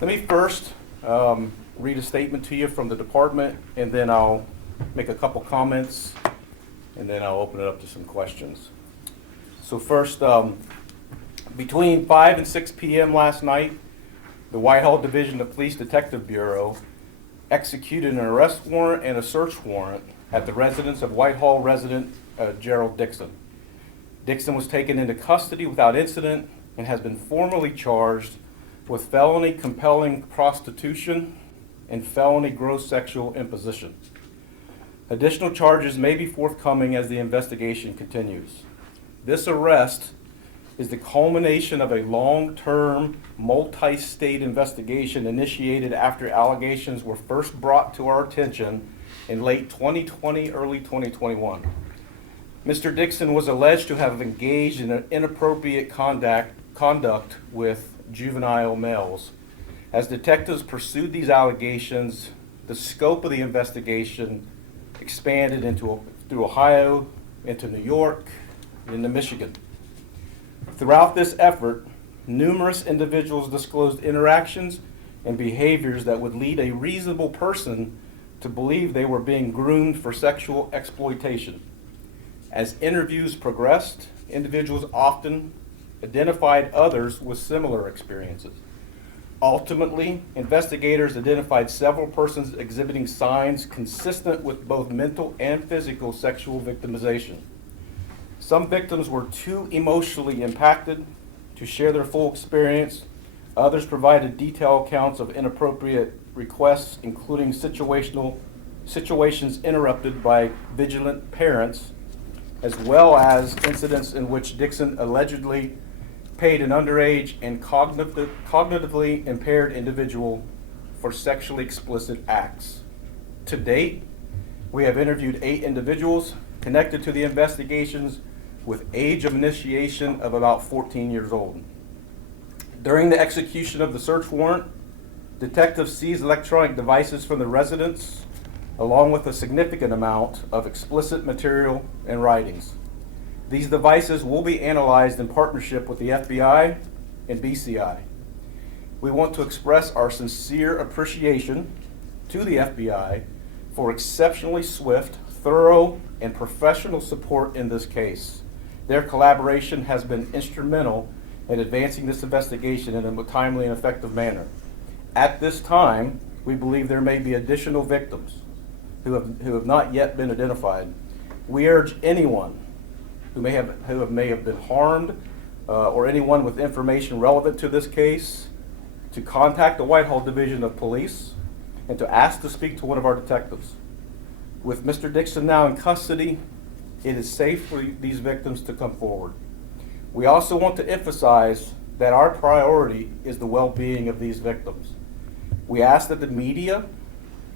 Let me first read a statement to you from the department, and then I'll make a couple comments, and then I'll open it up to some questions. So first, between 5 and 6 p.m. last night, the Whitehall Division of Police Detective Bureau executed an arrest warrant and a search warrant at the residence of Whitehall resident Gerald Dixon. Dixon was taken into custody without incident and has been formally charged with felony compelling prostitution and felony gross sexual imposition. Additional charges may be forthcoming as the investigation continues. This arrest is the culmination of a long-term, multi-state investigation initiated after allegations were first brought to our attention in late 2020, early 2021. Mr. Dixon was alleged to have engaged in an inappropriate conduct with juvenile males. As detectives pursued these allegations, the scope of the investigation expanded through Ohio, into New York, and into Michigan. Throughout this effort, numerous individuals disclosed interactions and behaviors that would lead a reasonable person to believe they were being groomed for sexual exploitation. As interviews progressed, individuals often identified others with similar experiences. Ultimately, investigators identified several persons exhibiting signs consistent with both mental and physical sexual victimization. Some victims were too emotionally impacted to share their full experience. Others provided detailed accounts of inappropriate requests, including situations interrupted by vigilant parents, as well as incidents in which Dixon allegedly paid an underage and cognitively impaired individual for sexually explicit acts. To date, we have interviewed 8 individuals connected to the investigations with age of initiation of about 14 years old. During the execution of the search warrant, detectives seized electronic devices from the residents, along with a significant amount of explicit material and writings. These devices will be analyzed in partnership with the FBI and BCI. We want to express our sincere appreciation to the FBI for exceptionally swift, thorough, and professional support in this case. Their collaboration has been instrumental in advancing this investigation in a timely and effective manner. At this time, we believe there may be additional victims who have not yet been identified. We urge anyone who may have been harmed or anyone with information relevant to this case to contact the Whitehall Division of Police and to ask to speak to one of our detectives. With Mr. Dixon now in custody, it is safe for these victims to come forward. We also want to emphasize that our priority is the well-being of these victims. We ask that the media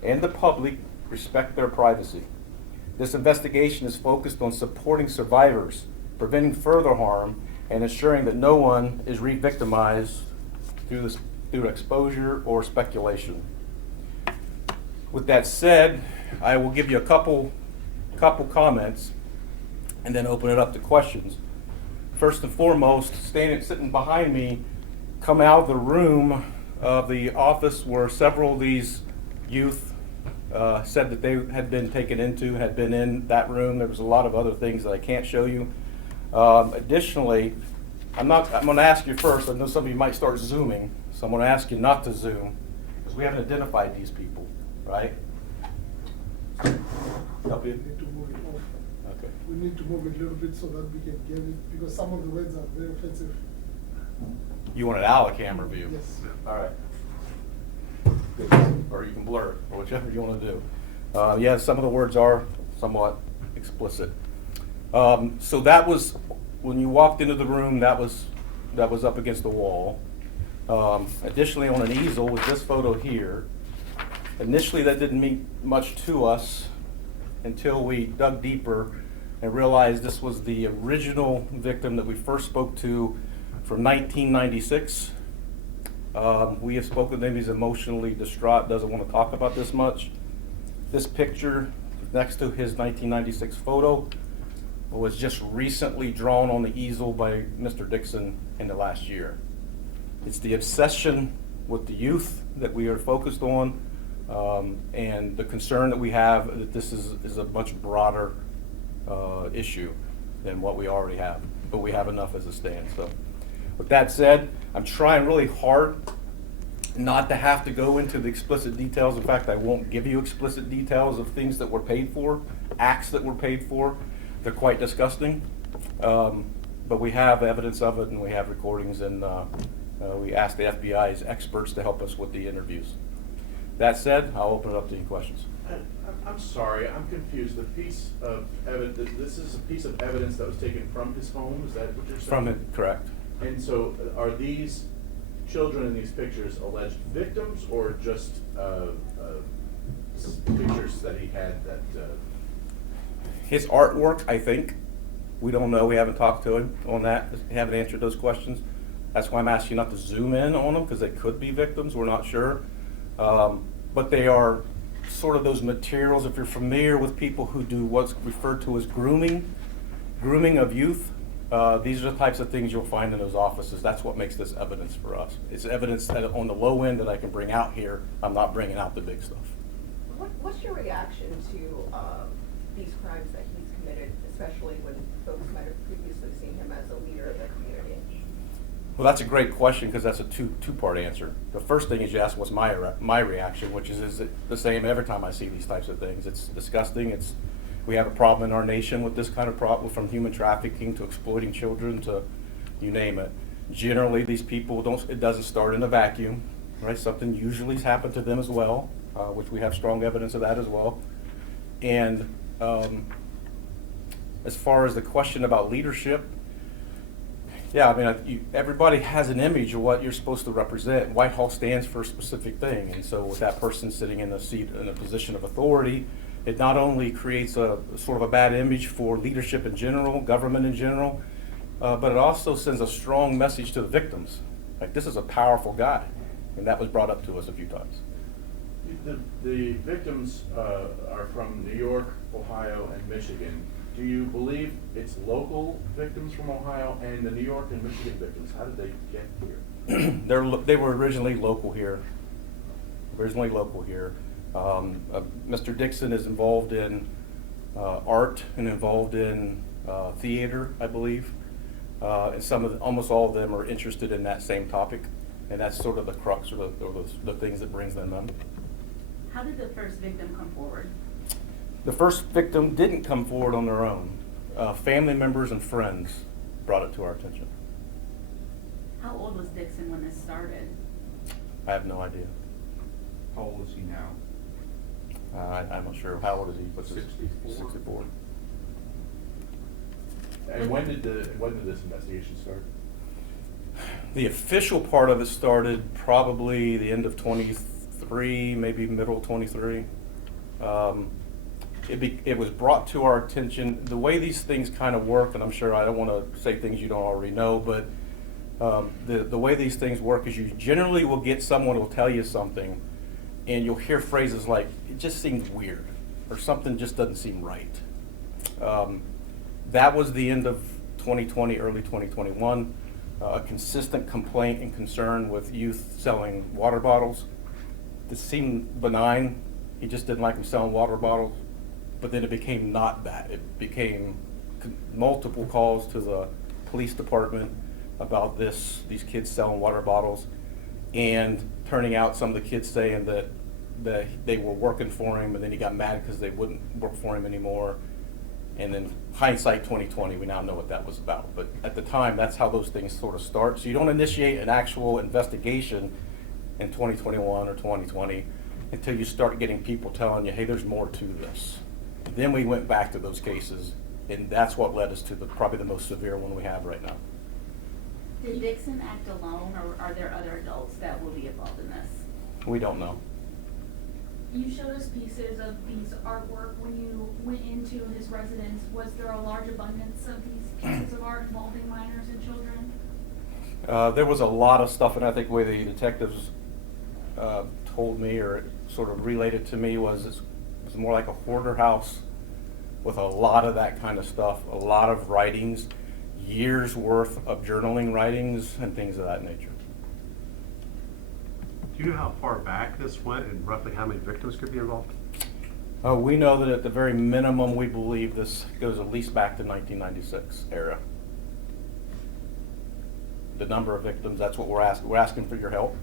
and the public respect their privacy. This investigation is focused on supporting survivors, preventing further harm, and ensuring that no one is re-victimized through exposure or speculation. With that said, I will give you a couple comments and then open it up to questions. First and foremost, sitting behind me, come out of the room of the office where several of these youth said that they had been taken into, had been in that room. There was a lot of other things that I can't show you. Additionally, I'm going to ask you first, I know some of you might start zooming, so I'm going to ask you not to zoom, because we haven't identified these people, right? Help you? Okay. We need to move it a little bit so that we can get it, because some of the words are very offensive. You want an out of camera view? Yes. All right. Or you can blur it, or whichever you want to do. Yeah, some of the words are somewhat explicit. So that was, when you walked into the room, that was up against the wall. Additionally, on an easel was this photo here. Initially, that didn't mean much to us until we dug deeper and realized this was the original victim that we first spoke to from 1996. We have spoken to him, he's emotionally distraught, doesn't want to talk about this much. This picture next to his 1996 photo was just recently drawn on the easel by Mr. Dixon in the last year. It's the obsession with the youth that we are focused on, and the concern that we have that this is a much broader issue than what we already have, but we have enough as it stands. So with that said, I'm trying really hard not to have to go into the explicit details. In fact, I won't give you explicit details of things that were paid for, acts that were paid for. They're quite disgusting. But we have evidence of it, and we have recordings, and we asked the FBI's experts to help us with the interviews. That said, I'll open it up to any questions. I'm sorry, I'm confused. The piece of evidence, this is a piece of evidence that was taken from his home, is that what you're saying? From it, correct. And so are these children in these pictures alleged victims, or just pictures that he had that... His artwork, I think. We don't know. We haven't talked to him on that. We haven't answered those questions. That's why I'm asking you not to zoom in on them, because they could be victims. We're not sure. But they are sort of those materials, if you're familiar with people who do what's referred to as grooming of youth, these are the types of things you'll find in those offices. That's what makes this evidence for us. It's evidence that on the low end that I can bring out here, I'm not bringing out the big stuff. What's your reaction to these crimes that he's committed, especially when folks might have previously seen him as a leader of the community? Well, that's a great question, because that's a two-part answer. The first thing is you ask what's my reaction, which is it the same every time I see these types of things. It's disgusting. We have a problem in our nation with this kind of problem, from human trafficking to exploiting children to you name it. Generally, these people it doesn't start in a vacuum, right? Something usually has happened to them as well, which we have strong evidence of that as well. And as far as the question about leadership, yeah, I mean, everybody has an image of what you're supposed to represent. Whitehall stands for a specific thing, and so with that person sitting in a seat, in a position of authority, it not only creates a sort of a bad image for leadership in general, government in general, but it also sends a strong message to the victims. Like, this is a powerful guy, and that was brought up to us a few times. The victims are from New York, Ohio, and Michigan. Do you believe it's local victims from Ohio, and the New York and Michigan victims, how did they get here? They were originally local here. Mr. Dixon is involved in art and involved in theater, I believe. And almost all of them are interested in that same topic, and that's sort of the crux or the things that brings them in. How did the first victim come forward? The first victim didn't come forward on their own. Family members and friends brought it to our attention. How old was Dixon when this started? I have no idea. How old is he now? I'm not sure. How old is he? What's his- 64. 64. And when did this investigation start? The official part of it started probably the end of 23, maybe middle of 23. It was brought to our attention, the way these things kind of work, and I'm sure I don't want to say things you don't already know, but the way these things work is you generally will get someone who will tell you something, and you'll hear phrases like, it just seems weird, or something just doesn't seem right. That was the end of 2020, early 2021. A consistent complaint and concern with youth selling water bottles. This seemed benign. He just didn't like them selling water bottles. But then it became not that. It became multiple calls to the police department about these kids selling water bottles, and turning out some of the kids saying that they were working for him, and then he got mad because they wouldn't work for him anymore. And then hindsight 2020, we now know what that was about. But at the time, that's how those things sort of start. So you don't initiate an actual investigation in 2021 or 2020 until you start getting people telling you, hey, there's more to this. Then we went back to those cases, and that's what led us to probably the most severe one we have right now. Did Dixon act alone, or are there other adults that will be involved in this? We don't know. You showed us pieces of these artwork when you went into his residence. Was there a large abundance of these pieces of art involving minors and children? There was a lot of stuff, and I think the way the detectives told me, or sort of related to me, was it was more like a hoarder house with a lot of that kind of stuff, a lot of writings, years worth of journaling writings and things of that nature. Do you know how far back this went and roughly how many victims could be involved? We know that at the very minimum, we believe this goes at least back to 1996 era. The number of victims, that's what we're asking. We're asking for your help.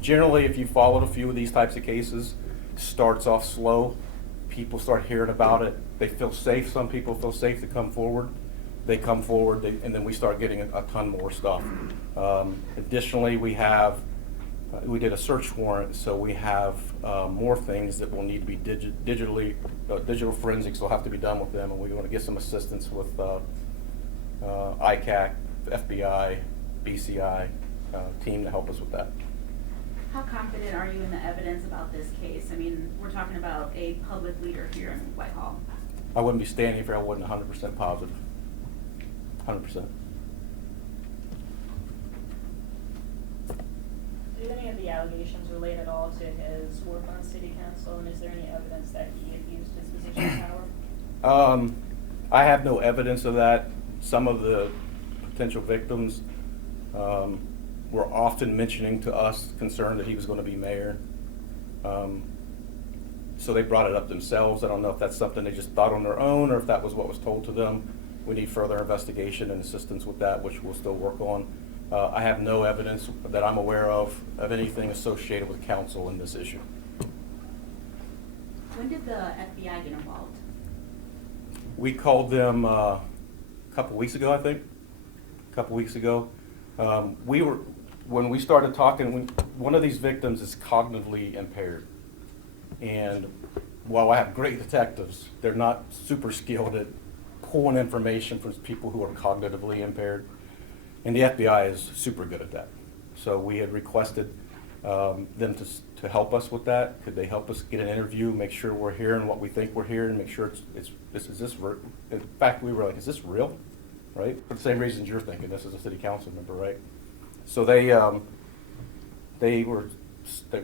Generally, if you followed a few of these types of cases, starts off slow. People start hearing about it. They feel safe. Some people feel safe to come forward. They come forward, and then we start getting a ton more stuff. Additionally, we did a search warrant, so we have more things that will need to be digital forensics will have to be done with them, and we want to get some assistance with ICAC, FBI, BCI team to help us with that. How confident are you in the evidence about this case? I mean, we're talking about a public leader here in Whitehall. I wouldn't be standing here if I wasn't 100% positive. 100%. Do any of the allegations relate at all to his work on city council, and is there any evidence that he abused his position of power? I have no evidence of that. Some of the potential victims were often mentioning to us concerned that he was going to be mayor. So they brought it up themselves. I don't know if that's something they just thought on their own or if that was what was told to them. We need further investigation and assistance with that, which we'll still work on. I have no evidence that I'm aware of anything associated with council in this issue. When did the FBI get involved? We called them a couple weeks ago, I think. A couple weeks ago. When we started talking, one of these victims is cognitively impaired. And while I have great detectives, they're not super skilled at pulling information from people who are cognitively impaired. And the FBI is super good at that. So we had requested them to help us with that. Could they help us get an interview, make sure we're hearing what we think we're hearing, make sure in fact, we were like, is this real? Right? For the same reasons you're thinking, this is a city council member, right? So they were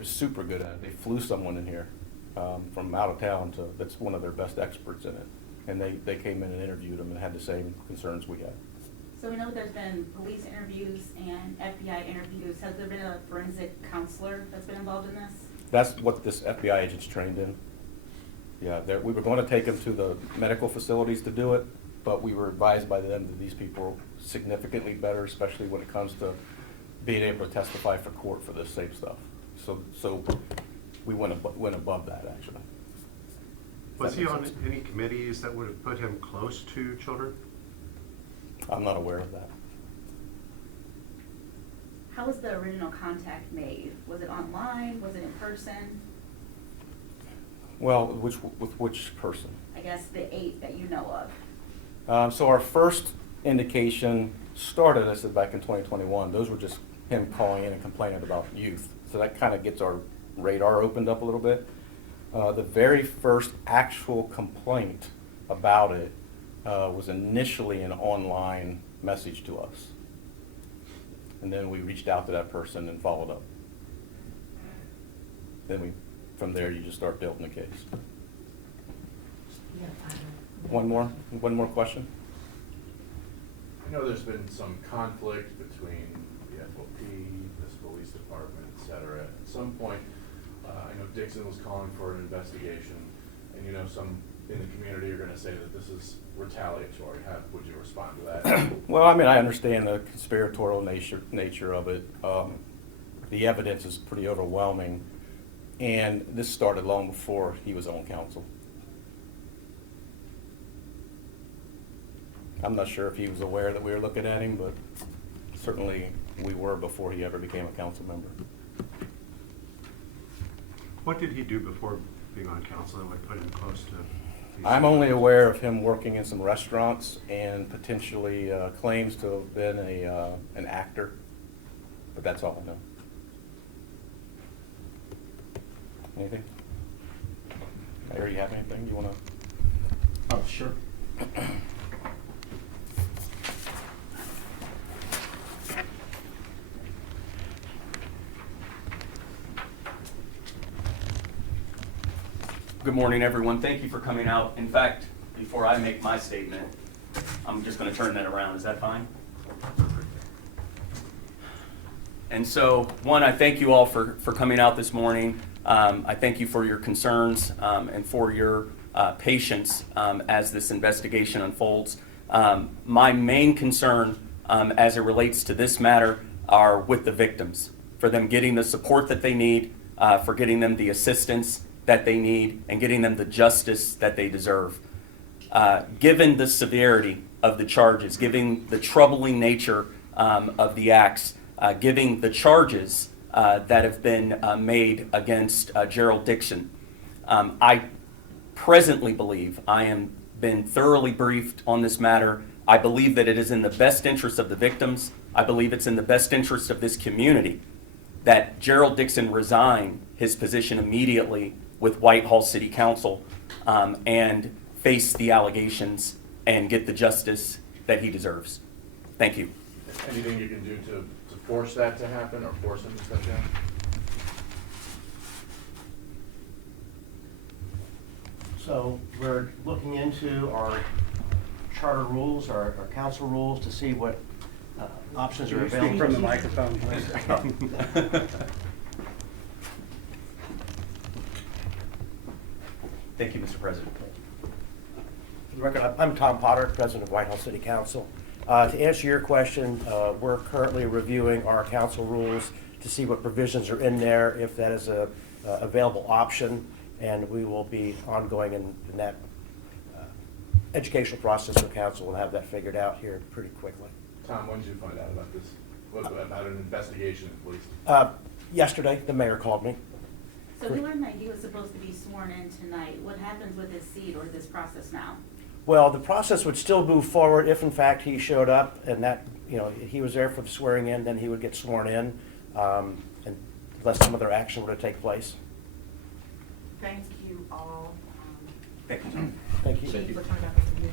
super good at it. They flew someone in here from out of town that's one of their best experts in it. And they came in and interviewed them and had the same concerns we had. So we know there's been police interviews and FBI interviews. Has there been a forensic counselor that's been involved in this? That's what this FBI agent's trained in. Yeah, we were going to take them to the medical facilities to do it, but we were advised by them that these people are significantly better, especially when it comes to being able to testify for court for this same stuff. So we went above that, actually. Was he on any committees that would have put him close to children? I'm not aware of that. How was the original contact made? Was it online? Was it in person? Well, with which person? I guess the 8 that you know of. So our first indication started, I said, back in 2021. Those were just him calling in and complaining about youth. So that kind of gets our radar opened up a little bit. The very first actual complaint about it was initially an online message to us. And then we reached out to that person and followed up. Then from there, you just start building the case. One more question? I know there's been some conflict between the FOP, this police department, et cetera. At some point, I know Dixon was calling for an investigation, and you know some in the community are going to say that this is retaliatory. How would you respond to that? Well, I mean, I understand the conspiratorial nature of it. The evidence is pretty overwhelming, and this started long before he was on council. I'm not sure if he was aware that we were looking at him, but certainly we were before he ever became a council member. What did he do before being on council that would put him close to these I'm only aware of him working in some restaurants and potentially claims to have been an actor, but that's all I know. Anything? Larry, you have anything you want to? Oh, sure. Good morning, everyone. Thank you for coming out. In fact, before I make my statement, I'm just going to turn that around. Is that fine? And so, one, I thank you all for coming out this morning. I thank you for your concerns and for your patience as this investigation unfolds. My main concern as it relates to this matter are with the victims, for them getting the support that they need, for getting them the assistance that they need, and getting them the justice that they deserve. Given the severity of the charges, given the troubling nature of the acts, given the charges that have been made against Gerald Dixon, I presently believe I am been thoroughly briefed on this matter. I believe that it is in the best interest of the victims. I believe it's in the best interest of this community that Gerald Dixon resign his position immediately with Whitehall City Council and face the allegations and get the justice that he deserves. Thank you. Anything you can do to force that to happen or force him to step down? So we're looking into our charter rules, our council rules, to see what options are available. Speak from the microphone, please. Thank you, Mr. President. For the record, I'm Tom Potter, President of Whitehall City Council. To answer your question, we're currently reviewing our council rules to see what provisions are in there, if that is a available option, and we will be ongoing in that educational process with council and have that figured out here pretty quickly. Tom, when did you find out about this? About an investigation, at least? Yesterday, the mayor called me. So we learned that he was supposed to be sworn in tonight. What happens with his seat or this process now? Well, the process would still move forward if in fact he showed up and that, he was there for the swearing in, then he would get sworn in, and unless some other action were to take place. Thank you all. Thank you, Tom. Thank you. Chief, for coming up with the